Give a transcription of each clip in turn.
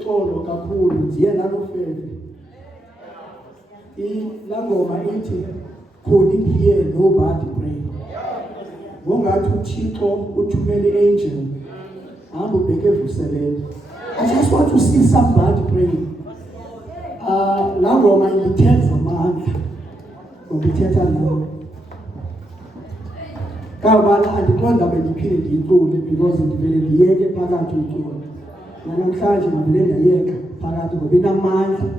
Uxolo kakhulu ndiye nanofele ilangoma ithi couldn't hear nobody pray. Ngongathi uThixo uthumele angel hamba ubheke evuselele. I just want to see somebody praying. Langoma ingithenza amandla ngokuthetha nawe. Kabana andiqonda bendiphinde ndiyicule because ndivele ndiyeke phakathi ucula. Namhlanje ngivele ndayeka phakathi ngoba inamandla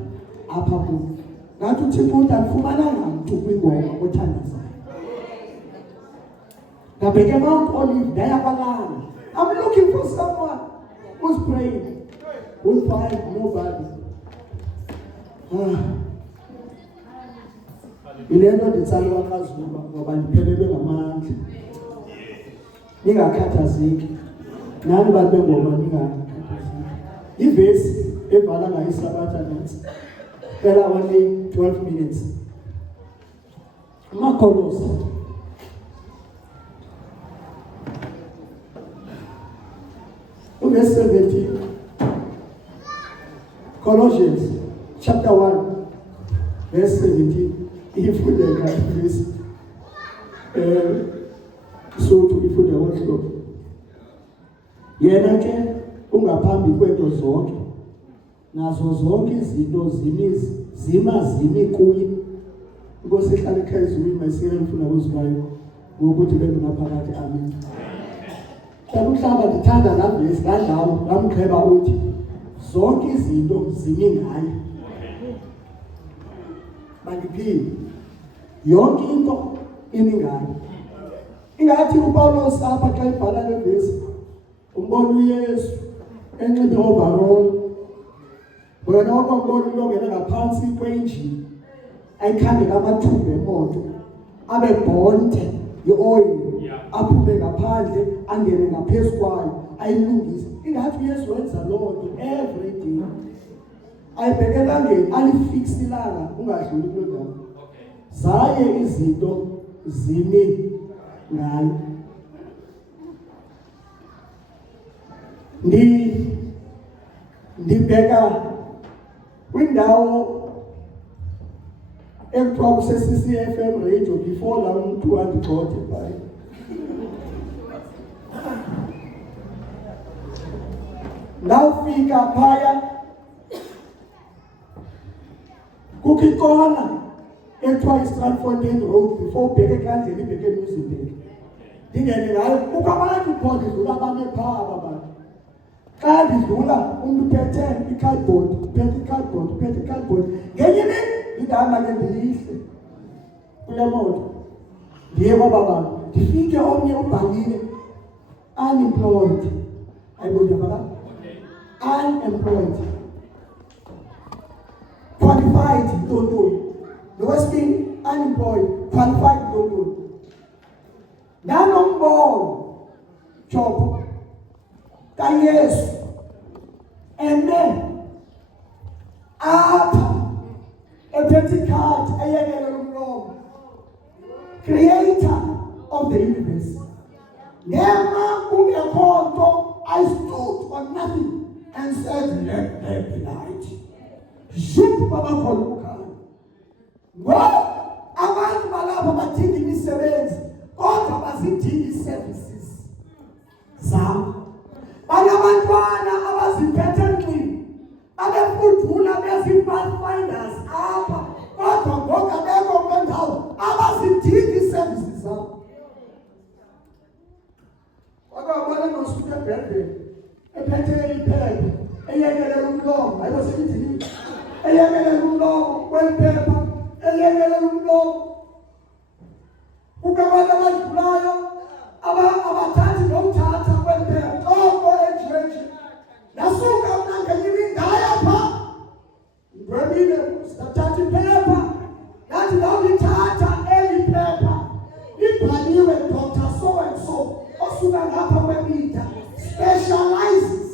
apha kuwo. Ngathi uThixo utandifumananga mntu kwingoma othandazayo. Ngabheke Mount Olive ndaya kwalana. I'm looking for someone who's praying. Who'll find nobody. Ilento nditsalwa kaZulu ngoba ndiphelelwe ngamandla. Ningakhathazeki. Nani bantu bengoma ningakhathazeki. Ivesi evala ngayisabatha nansi. Phela only 12 minutes. Makolosi. Verse 17. Colossians chapter 1 verse 17. Ifundeka verse so to ifunde wonke. Yena ke ungaphambi kwento zonke. Nazo zonke izinto zimi kuye. Inkosi ehlala ekhayizweni mayisikele mfuna kuzwayo ukuthi bengunaphakathi amen. Umhlaba ndithanda lavesi ngadlawo ngamkheba uthi zonke izinto zimi ngaye. Bandiphile yonke into imi ngaye. Ingathi uPaulos apha xa ibhala le vesi umbona uYesu enxibe overall. Wena wakubona ulongena ngaphansi kwenjini ayikhande amathumbu emoto abe bonde ioil aphume ngaphandle angene ngaphezulu kwayo ayilungise. Ingathi uYesu wenza lonto every day. Ayibhekela ngeni alifix ilanga ungadluli kulo ndawo. Zaye izinto zimi ngayo. Ndibheka kwindawo ekuthiwa kuse-CCFM radio before la umuntu andigxothe phayi. Ndawufika phaya kukho ikona ekuthiwa iStrandfontein Road before ubheke ekandleni ibheke eMuzimbeke. Ndingene ngayo kukho abantu pho ndidlula bame phaa aba bantu. Xa ndidlula umuntu uphethe i-cardboard, uphethe i-cardboard. Ngenye imini ndihamba ke ndilihle. kule moto ndiye kwaba bantu ndifike omnye ubhalile unemployed ayibuye baba unemployed qualified ntontoni nokwesibini unemployed qualified ntontoni nanombono job kaYesu eme apha ephethe ikhadi eyekele umlomo creator of the universe nema kungekho nto I stood on nothing and said let there be light zhup baba khona ukukhanya ngoba abantu balapha badinga imisebenzi kodwa bazidinga services zabo banabantwana abaziphethe endlini abefudula bezi-pathfinders apha kodwa ngoku abekho kwendawo abazidinga services zabo wakabona nosuku ebhedeni ephethe iphepha eyekelela umlomo ayiboseyidini eyekelela umlomo kweliphepha eyekelela umlomo kukabantu abadlulayo abathathi nokuthatha kweliphepha oko ejeje nasuka mna ngenyini ndaya pha ndwebile sitathatha iphepha nathi ndawulithatha eli phepha libhaliwe Dr. So and so osuka ngapha kwemida specializes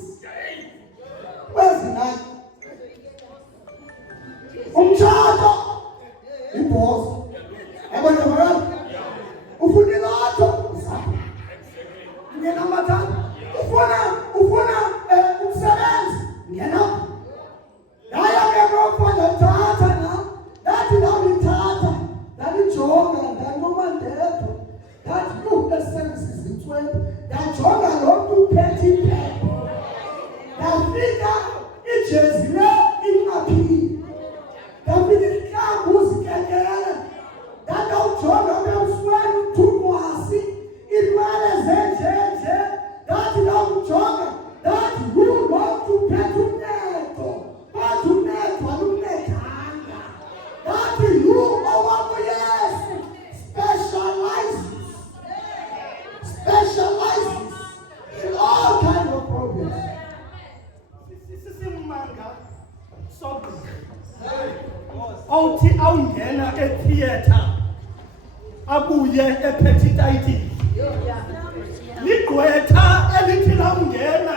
kwezinani umtshato ibhosi yabona mara ufuna ilotho ngena mathathu ufuna umsebenzi ngena yaya ke ngofunda thatha na nathi ndawulithatha ndalijonga ndantomandetho ndathi services zitswele ndajonga lo mntu uphethe iphepha ndafika ijezi le inqaphile ndafika ihlambu zikekele ndandawujonga bemsweni uthunwasi iinwele zenjenje ndathi ndawujonga ndathi lo mntu uphethe uncedo kodwa uncedo alunedanga ndathi yu owakuyesu specializes in all kinds of problems. Sisimanga sobe. Awuthi awungena etheater abuye ephethe ititle. Ligqwetha elithi lawungena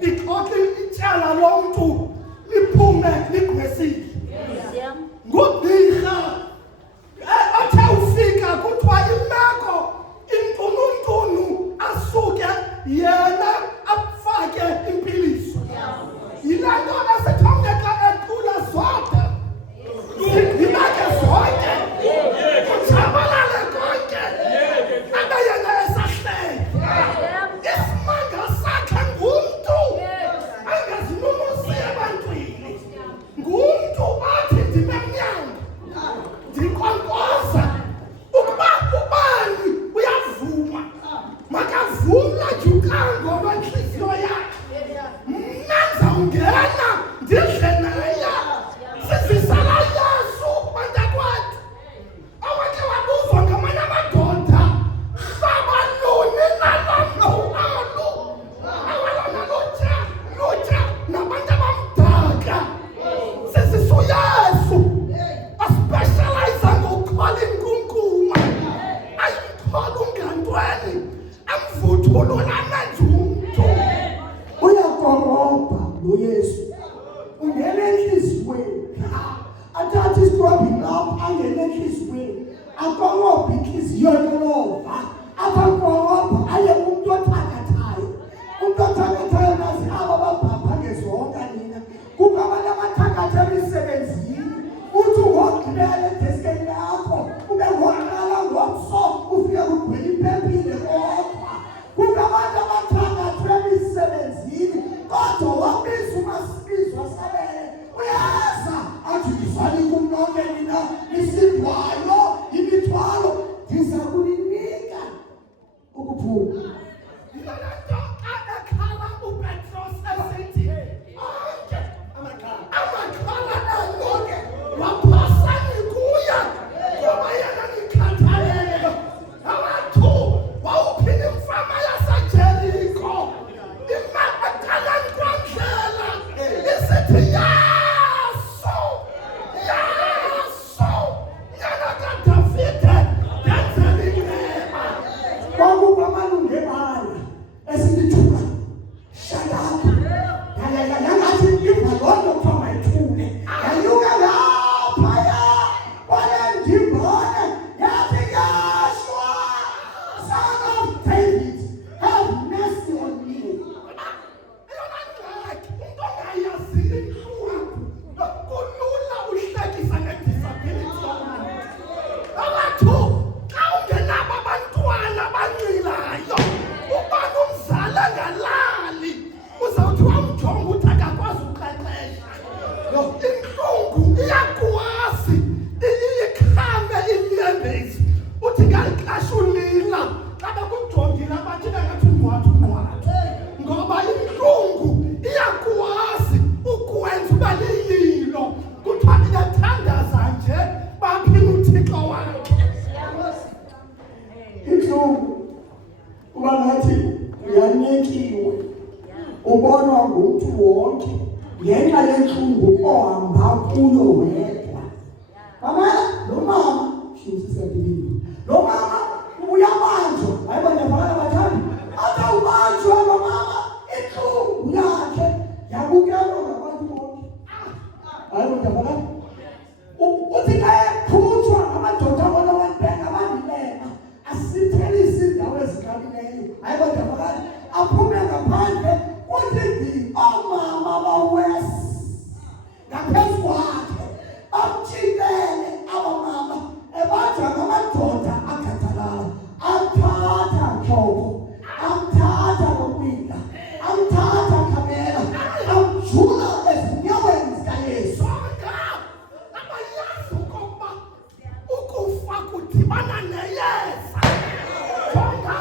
lixoxe ityala lomntu liphume ligqwesile. Ngugqirha athe ufika kuthiwa imeko intununtunu asuke yena afake impiliso yilaa nto esithombe xa equla zodwa zibake zonke kutshabalale konke abe yena esahleka isimanga sakhe ngumntu angazinumusi ebantwini ngumntu athi ndibe mnyanga ndinkwankoza ukuba ubani uyavuma makavumla jukango lwentliziyo yakhe mna ndizawungena ndidle naye sizisala Yesu bantakwethu awakhe wabuzwa ngamanye amadoda rhaba luni nalaa alu awalona lutya nabantu abamdaka sizisu Yesu aspecialize ngokukhola inkunkuma ayimkhola ungantweni amvuthululana nje umntu uyakorobha lo Yesu ungena enhliziyweni athathe isitrobhi lapho angena enhliziyweni akorobha inhliziyo yolova abakorobha aye umuntu othakathayo nazi aba babhabha ngezonka nina kuba abantu abathakatha emisebenzini uthi ngokugqibela edeskeni yakho ube ngoqala ngomso ufike kugcwele iphephile kodwa kuba abantu abathakatha emisebenzini kodwa wabiza umasibizwa sabele uyaza athi ngizali kumnonke nina isindwayo imithwalo ndiza kulinika xesha ulila xa bekujongile abathi bengathi ungqwathu ngoba intlungu iyakwazi ukwenza uba lililo kuthiwa ndiyathandaza nje baphila uThixo wakhe. Inhlungu kuba ngathi uyanekiwe, ubonwa ngumntu wonke ngenxa yenhlungu ohamba kuyo wedwa. Mama, lo mama shusisa dibini. Lo mama uyabanjwa, ayibona bafana bathanda. Ata ubanjwa lo mama inhlungu yakhe yabukelwa ngabantu bonke. Ayibona bafana. Uthi kayakhutshwa ngamadoda abona wantwenga abandilema asithelise indawo ezikalileyo. Ayibona bafana. Aphume ngaphandle uthi omama bawesi ngaphezu kwakhe amtshintele abamama ebanjwa ngamadoda akhathalala amthatha nhlobo amthatha ngokwila amthatha khamela amjula ezinyaweni zikaYesu. Abayazi ukuba ukufa kudibana neyeza. Jonga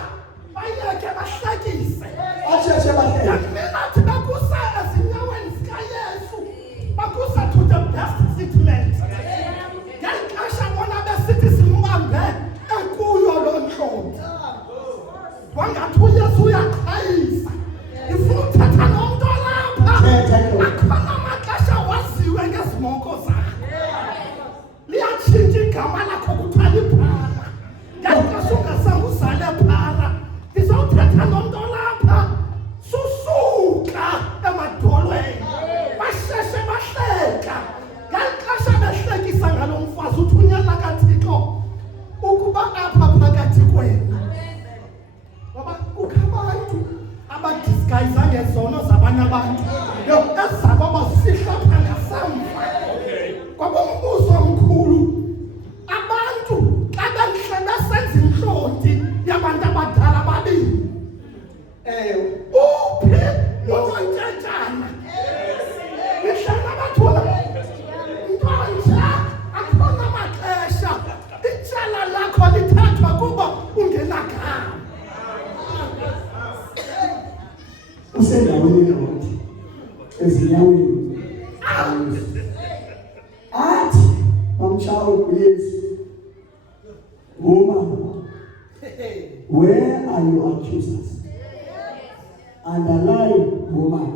bayeke bahlekise. Asheshe bahleke. Mina thi bakusa ezinyaweni zikaYesu bakusa to the best treatment. Ngeli xesha bona besithi simbambe ekuyo loo ntlobo wangathi uYesu uyaqhayisa ifuna uthetha nomntu olapha. Akhona amaxesha waziwe ngezimoko zakhe liyatshintsha igama lakho kuthiwa liphara. Ngeli xesha ungazange uzale phara ndizawuthetha nomntu olapha susuka emadolweni basheshe bahleka. Ngeli xesha behlekisa ngalo mfazi uthunyelwa kaThixo ukuba apha phakathi kwenu ngoba kukho abantu abadisgayiza ngezono zabanye abantu ezabo bazifihla pha ngasemva. Kwabumbuso omkhulu abantu xa bentle besenza intlonti yabantu abadala babini uphi unontshentshana ihlala bathula ntonje. Akhona amaxesha ityala lakho lithethwa kuba ungenagama. Usendaweni yonke ezinyaweni athi bamtshawe uYesu, woman, where are your accusers? Underline woman.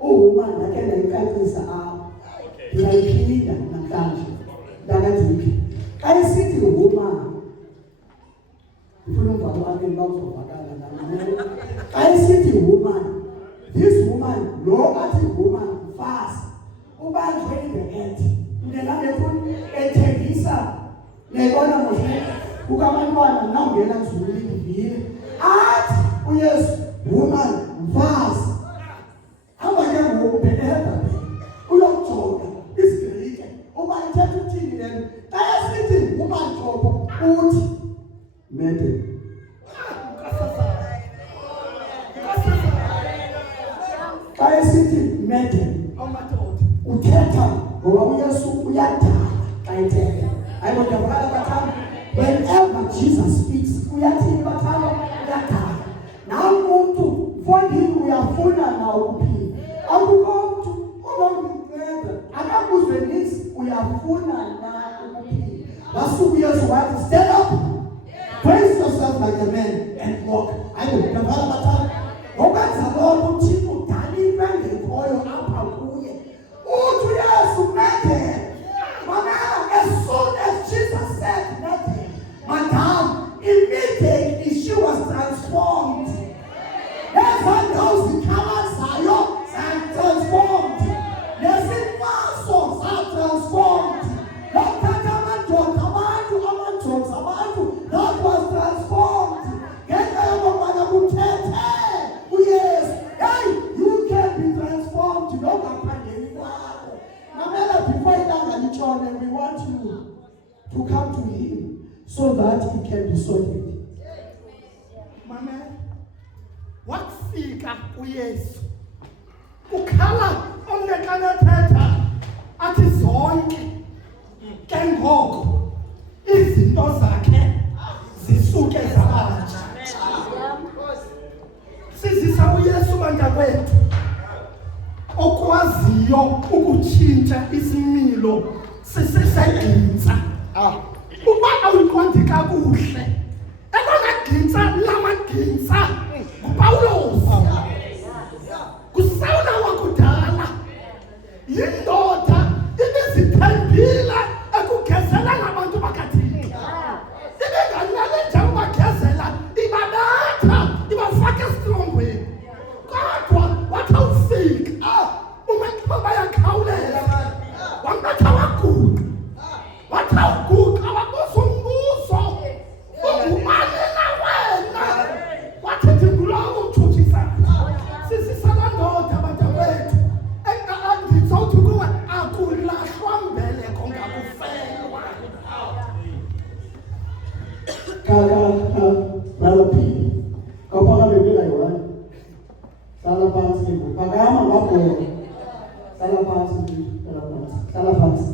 Woman ndake ndayicacisa apha ndiyayiphinda namhlanje ndakadiphi ayisithi woman ifuna umvalo wami bawuzovakala ngamamela ayisithi woman. This woman lo athi woman fast ubanjwe in the head ngelangefuni ethengisa nebona moshe ukabantwana nangena nzulini vile athi uYesu woman fast hamba ke ngokubhekela uyojonga isigirike uba ithetha uthini lento ayasithi ubanjobo uthi mede ayasithi mede uthetha ngoba uYesu uyadala xa ethetha. Ayibona bakala bathanda whenever Jesus speaks uyathini bathanda uyadala. Nawe umuntu mfondini uyafuna na ukuphila akukho mntu onokunceda akakuzwe nisi uyafuna na ukuphila. Wasuku uYesu wathi stand up, brace yourself like a man and walk. Ayibona bakala bathanda ngokwenza lokho uThixo udala into engekhoyo apha kuye. Uthi uYesu mede mamela as soon as Jesus said mede madam immediately she was transformed. Nezandawo zikhalazayo transformed. Nezimfaso transformed. Lokuthatha amadoda abantu that was transformed. Ngenxa yokubana kuthethe uYesu. Hey, you can be transformed. Lokungaphangeli kwakho. Mamela before ilanga litshone we want you to come to him so that it can be sorted. Mamela wakufika uYesu ukhala omnye xa nethetha athi zonke ke ngoko izinto zakhe bantakwethu okwaziyo ukutshintsha isimilo sesegintsa uba awuyiqondi kakuhle elona gintsa lamagintsa nguPawulos kuSawula wakudala yindoda ibizithembile ekugezela ngabantu bakaThixo ibinganale njengoba gezela ibabetha ibafaka esitrongweni kodwa wathi awufika uma bayakhawulela wambetha waguqa wathi awuguqa wabuza umbuzo ungubani na wena wathi ndingulowo uthuthisayo sisisala ndoda bantakwethu anditsothi kuwe akulahlwa mbeleko ngakufelwa Brother kapaka bebela yiwani sala phansi phakama ngabhoko sala phansi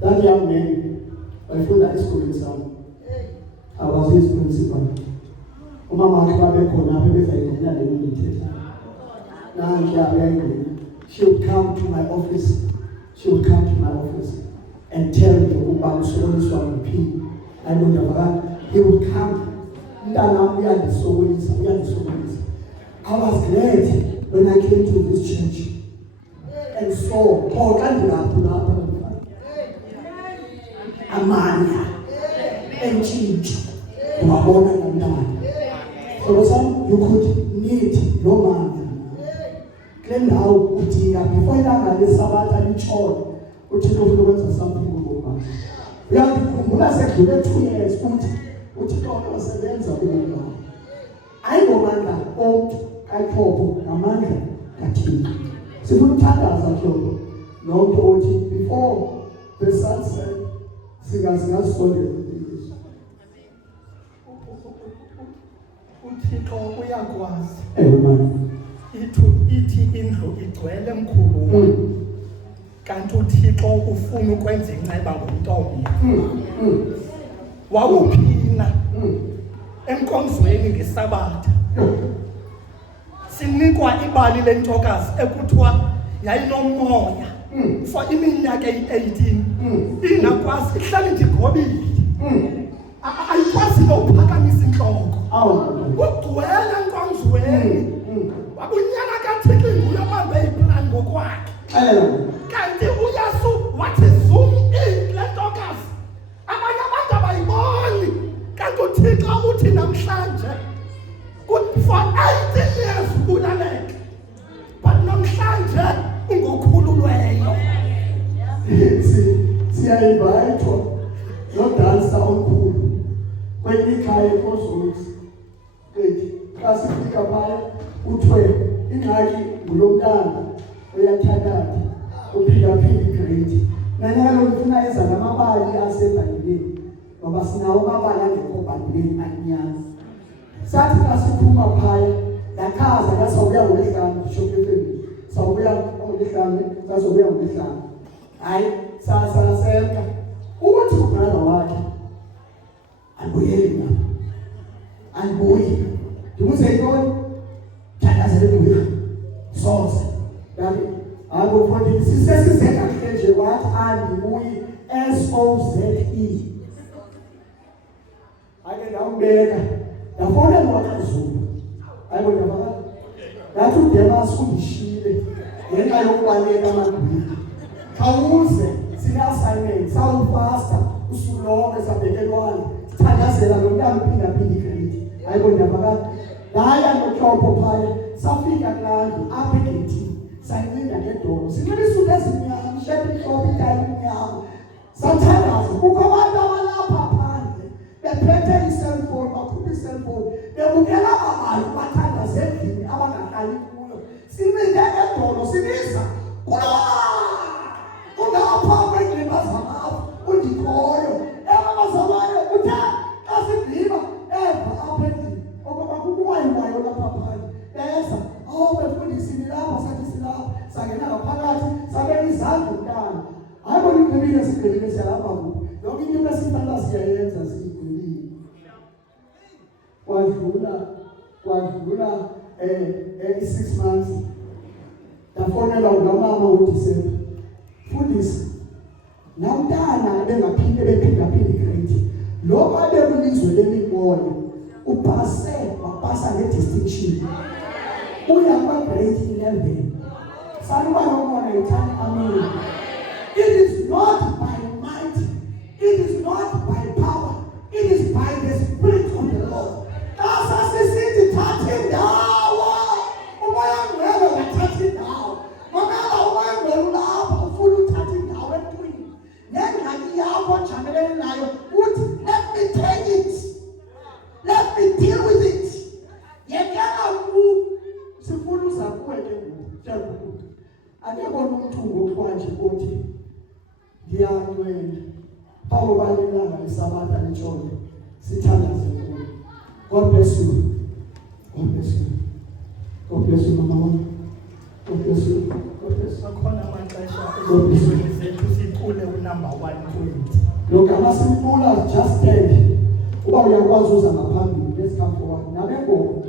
that young man wayefunda esikoleni sami awazi isiprincipal umama wakhe babekhona apha bezayingena le nto ndithetha nanti uyayingena she would come to my office and tell me ukuba usokoliswa nguphi ayindodavakala he would come mntanam uyandisokolisa I was glad when I came to this church and saw xa ndingaphulapha amandla entshintsho wabona ngomntana so some you could need your mandla kule ndawo udinga before ilanga lesabatha litshona uthixo ufuna ukwenza something ngoba uyakhumbula sekudlule 2 years uthixo wasebenza kuba ayingomandla onke kaThixo ngamandla kaThixo sifuna ukuthandaza Thixo nonke othi before the sunset singasondela uthixo uyakwazi amen ithi indlu igcwele emkhulu kanti uthixo ufuna ukwenza inceba ngomntombi wawuphina enkonzweni ngesabatha sinikwa ibali lentokazi ekuthiwa yayinomoya for iminyaka eyi-18 ingakwazi ihlala ndigobile ayikwazi nophakamisa intloko ugcwele enkonzweni wabunyana kaThixo nguye obambe iplan ngokwakhe kanti uYesu wathi zoom in le ntokazi abanye abantu abayiboni kanti uThixo uthi namhlanje for 18 years ulaleke but namhlanje ungokhululweyo siyayivayithwa nodansa omkhulu kwenye ikhaya eKosini ethi xa sifika phaya kuthiwe ingxaki ngulo mntana uyathathatha uphindaphinde igrade nanyalo ngifuna eza namabali asebhayibhelini ngoba sinawo amabali angekho bhayibhelini anyana sathi xa siphuma phaya yakhaza kasawubuya ngolesihlanu shopefeni sawubuya ngolesihlanu sazobuya ngolesihlanu hayi sasemka uthi ubrother wakhe andibuyeli na andibuyi ndibuze intoni thandazele kuyo soze yabe akufundi sisesizeka kuhle nje wathi andibuyi SOZE ake ndambeka ndafona nowaKaZulu hayibo ndabona ngathi uDemas undishile ngenxa yokubaleka amagwili khawuze sine-assignment sawupasta usuku lonke sabekelwane sithandazela nomntana uphindaphinde igrade hayibo ndabona laya noThopho phaya safika kulando apha egethini sayincinda ngedolo sinxibe isuku ezimnyama isheti mhlophe itayi emnyama sathandaza kukho abantu abalapha phandle bephethe iselfoni bakhupha iselfoni bebukela abantu bathandaza endlini abangahlali kuyo sincinde edolo sibiza ungapha kwengqimba zamafu undikhoyo ebabazalwane uthe kasigqiba eva apha endlini okoba kukuwayiwayo lapha phandle beza befundisini lapha sathi silapha sangena ngaphakathi sabeka izandla umntana hayi bona igqibile sigqibile siyahamba kuphi yonke into esithanda siyayenza siyigqibile wadlula kwadlula 6 months ndafonela ukamama uDisemba fundisi namntana bephinda grade lo abe kulizwe lemimoya upase wapasa nedistinction uya kwa grade 11 saluba nomona ithani amen. It is not by might, it is not by power, it is by the Spirit of the Lord. Asasisithi thathe ndawo umoya ngcwele wathathe ndawo mamela umoya ngcwele ulapha ufuna uthathe indawo enkulu nengxaki yakho ojamelene nayo uthi let me take it, let me deal with it. Yekela sifuna uza kuwe ke ngoku akekho umuntu ngokwanje othi ngiyangcwele phawu balelanga lesabatha lentshona sithandaze kuwe. God bless you. God bless you. God bless you, mama. God bless you. God bless you. Akhona amaxesha ezintweni zethu siqule unumber 1 point. Look, amasimfula just tell uba uyakwazi uza ngaphambili. Let's come forward. Nabengoko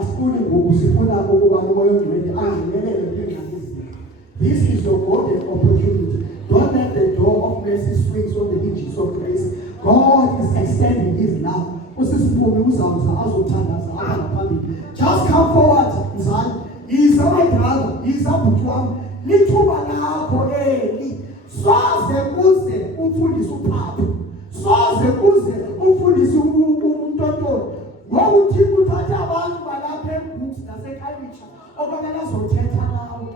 asifuni ngoku sifuna ukuba umoya ongcwele angenelele kwingxaki zethu. This is your golden opportunity. Don't let the door of mercy swing on the hinges of grace. God is extending his love. Usisiphume uzawuza azothandaza ngaphambili. Just come forward, mzali. Yiza brother, yiza bhuti wami. Lithuba lakho eli. Soze kuze umfundisi uPhaphu. Soze kuze umfundisi uMtontolo. Ngoba uThixo uthatha abantu balapha eBooks naseKhayelitsha okwamele azothetha nawe.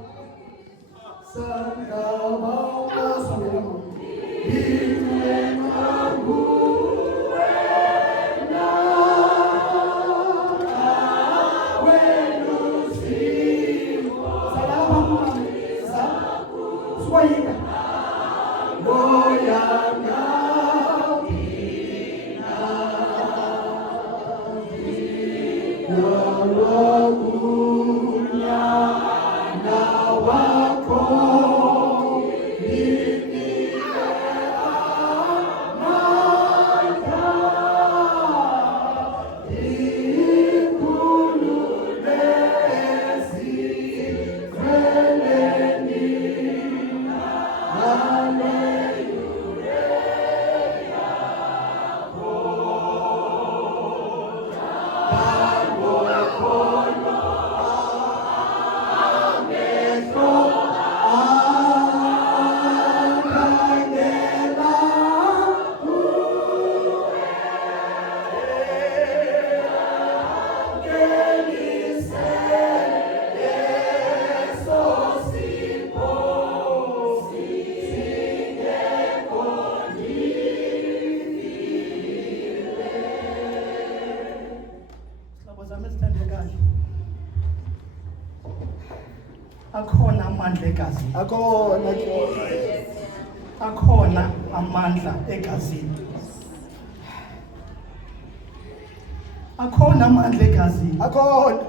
Akhona amandla egazini. Akhona amandla egazini. Akhona amandla egazini. Akhona.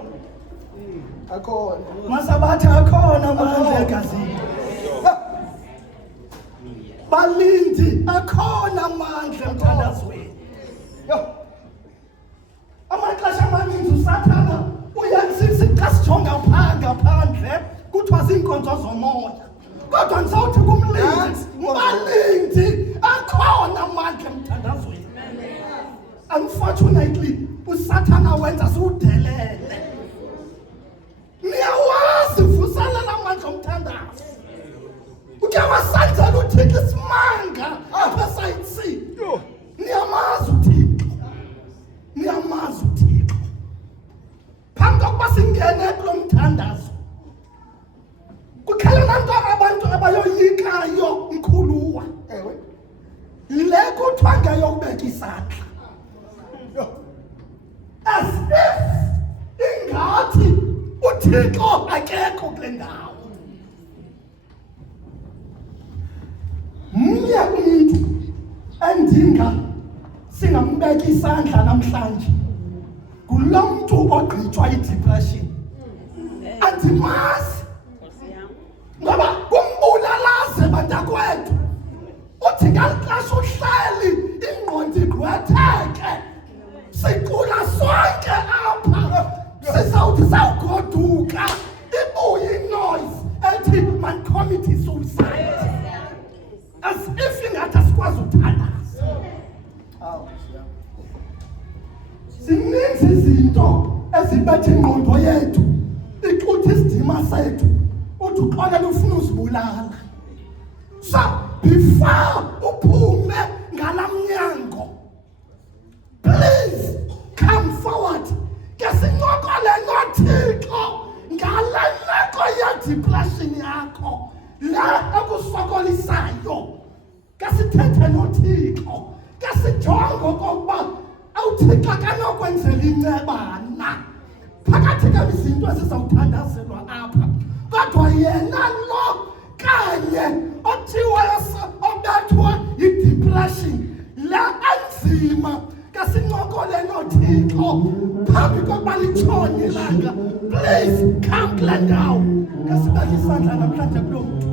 Masabatha akhona amandla egazini. Balindi akhona amandla emthandazweni. Amaxesha amaninzi usathana uyasithi xa sijonga ngaphandle kuthiwa ziinkonzo zomoya. Kodwa ndizawuthi kumlindi akhona amandla emthandazweni. Unfortunately usathana wenza siwudelele. Niyawazi vuselela amandla omthandazo. Uke wasenzela uThixo isimanga apha sayitsi. Niyamazi uThixo. Niyamazi uThixo. Phambi kokuba singene kulo mthandazo. Kukhona abantu abayoyikayo mkhuluwa. Ewe. Yile kuthiwa ngeyokubeka isandla. As if ingathi uThixo akekho kule ndawo. Mnye umuntu endinga singambeka isandla namhlanje kulo muntu ogqitshwa i-depression. Andimazi ngoba kumbulalaze bantakwethu uthi ngalixesha uhleli ingqondo igqwetheke siqula sonke apha uthi sawugoduka ibuye inoise ethi man commit suicide as if ingathi asikwazi ukuthandaza. Zininzi izinto ezibethe ingqondo yethu ixutha isidima sethu uthi uxolela ufuna uzibulala. So before uphume ngalamnyango, please come forward. Ngesincokole noThixo ngale meko ye-depression yakho le ekusokolisayo. Ngesithethe noThixo, ngesijonge okokuba uThixo akanokwenzela incebana phakathi kwezinto ezizawuthandazelwa apha, kodwa yena lo kanye othiwa obethwa yi-depression le enzima. Ngesincokole noThixo phambi kokuba litshone ilanga, please come kule ndawo. Ngesibeka isandla namhlanje kulo mntu.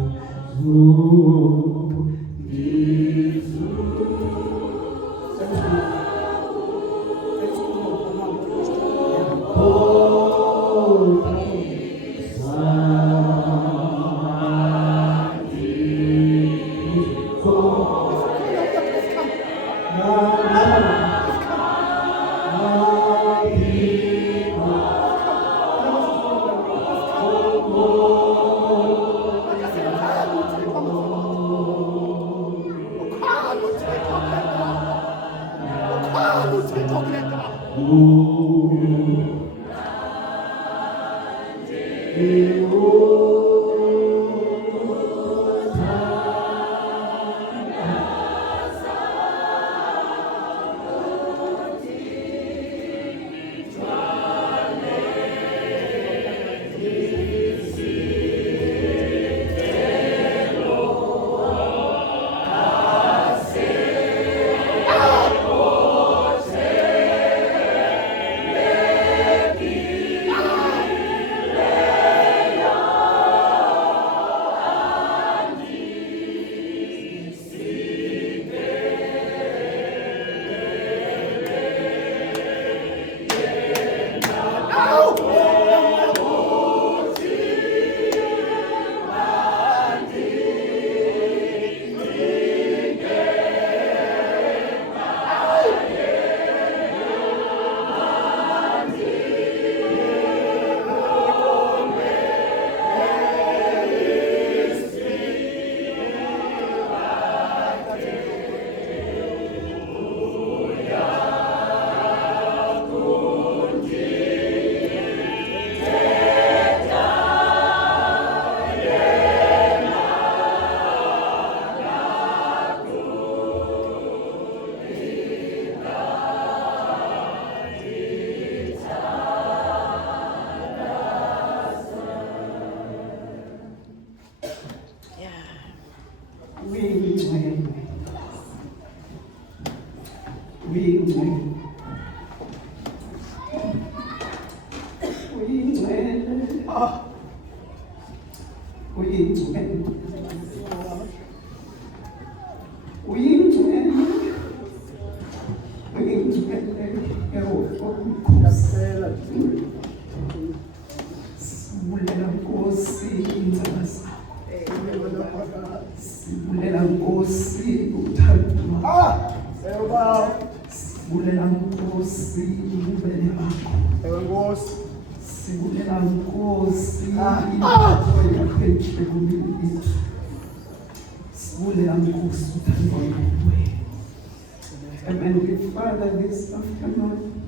And Father, this afternoon,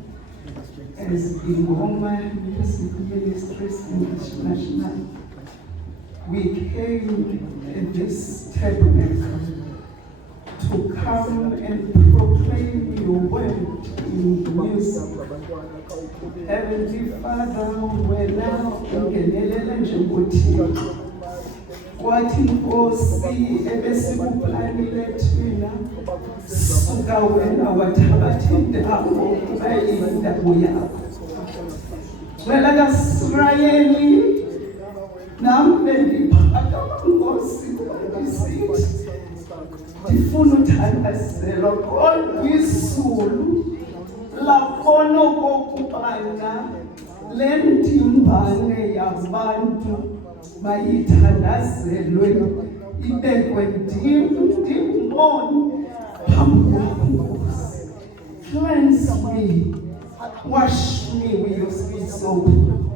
as in Goma Music Ministries International, we came in this tabernacle to come and proclaim your word in music. Heavenly Father, wena ungenelele njengothixo kwathi Nkosi ebesikuplanile thina suka wena wathabatha indawo ayindawo yakho. Wena kaSirayeli nami bengiphakama Nkosi ngisithi ndifuna uthandazelwa kodwa izulu lapho babona okokubana le ndimbane yabantu bayithandazelwe ibekwe ndimbone phambi kwenkosi. Cleanse me, wash me with your sweet soap,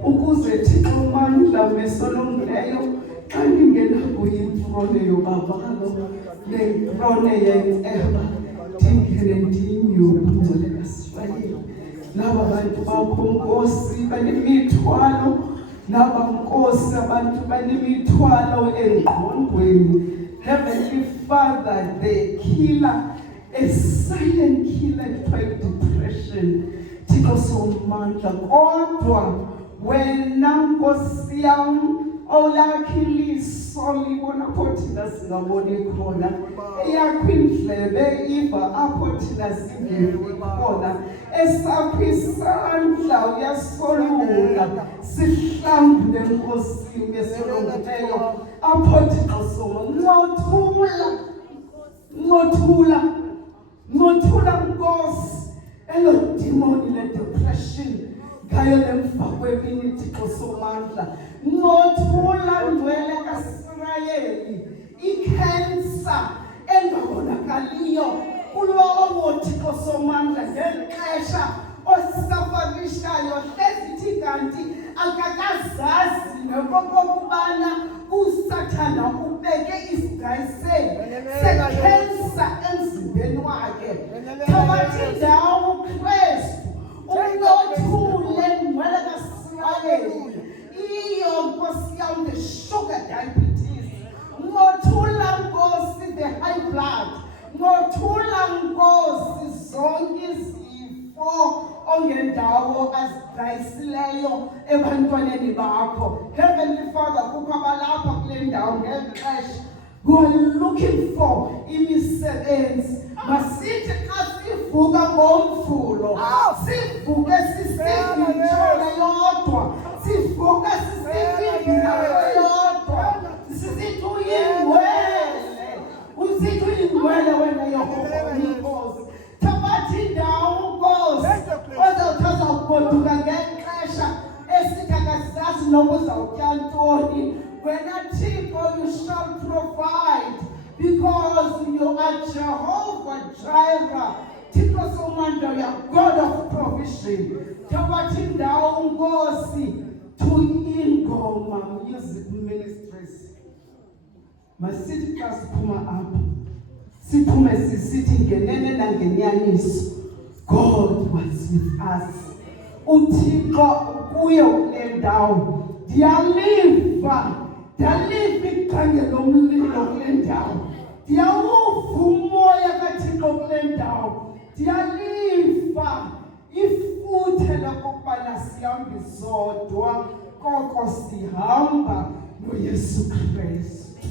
ukuze Thixo uMandla mesolongileyo xa ndingena kuyintrone yobavalo nentrone yenceba ndingene ndiyobungcwele kaSifayeli. Naba bantu bakho Nkosi banemithwalo, naba Nkosi abantu banemithwalo engqondweni. Heavenly Father, the killer, a silent killer type depression. Thixo somandla kodwa wena Nkosi yam awulakho iliso libona apho thina singaboni khona, eyakho indlebe iva apho thina singevi khona, esakho isandla uyasolula sihlambule Nkosi ngesolongileyo apho Thixo somonothula Nkosi elo demoni le-depression ngayo lemva kwemini Thixo somandla. Ngothula ngcwele kaSirayeli ikhensa engabonakaliyo kulowo Thixo somandla ngexesha osisafarishayo hlesithi kanti akakazazi nokokubana uSathana ubeke isigayi sekhensa emzimbeni wakhe. Thabathi ndawo Kristu unothule ngcwele kaSirayeli iyo Nkosi yam the sugar diabetes, ngothula Nkosi the high blood, ngothula Nkosi zonke izifo ongendawo azidayisileyo ebantwaneni bakho. Heavenly Father, kukho abalapha kule ndawo ngexesha who are looking for imisebenzi. Masithi xa sivuka ngomvulo sivuke sisithi intshona yodwa, sivuka sisithi indawo yodwa, sisithi uyingcwele, usithi uyingcwele wena Yehova Nkosi. Thabathi ndawo Nkosi ozawuthi azawugoduka ngexesha esithi akasazi noba uzawutya ntoni. Wena Thixo you shall provide, because you are Jehovah Jireh. Thixo somandla, you are God of provision. Thabathi ndawo Nkosi to Ingoma Music Ministries. Masithi xa siphuma apha siphume sisithi ngenene nangenyaniso God was with us. uThixo kuyo kule ndawo. Ndiyaliva iqhangelo lomlilo kule ndawo, ndiyawuva umoya kaThixo kule ndawo, ndiyaliva ifuthe lokokubana sihambi sodwa koko sihamba noYesu Kristu.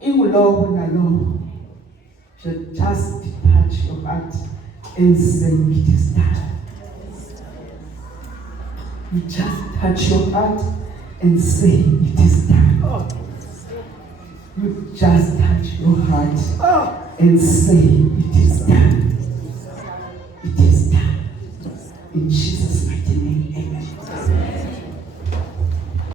Ingulowo nalowo should just touch your heart and say it is done. You just touch your heart and say it is done. You just touch your heart and say it is done. It is done. In Jesus'